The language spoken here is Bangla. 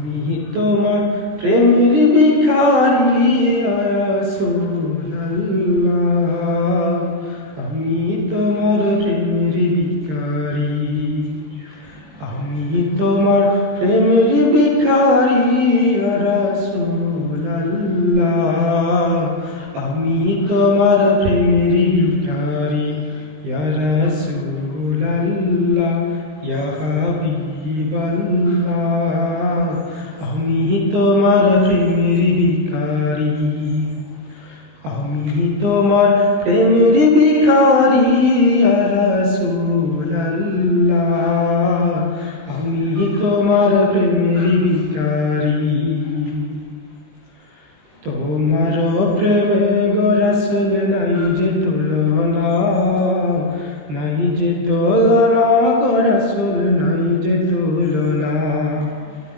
আমি তোমার প্রেমের ভিখারি ইয়া রাসূলুল্লাহ, আমি তোমার প্রেমের ভিখারি, আমি তোমার প্রেমের ভিখারি ইয়া রাসূলুল্লাহ, আমি তোমার প্রেমের ভিখারি ইয়া রাসূলুল্লাহ, ইয়া হাবিবাল্লাহ, আমি তোমার প্রেমের ভিখারি, আমি তোমার প্রেমের ভিখারি ইয়া রাসূলুল্লাহ, আমি তোমার প্রেমের ভিখারি। তোমার প্রেমে গো রাসূল নাই যে তুলনা, নাই যে তুলনা।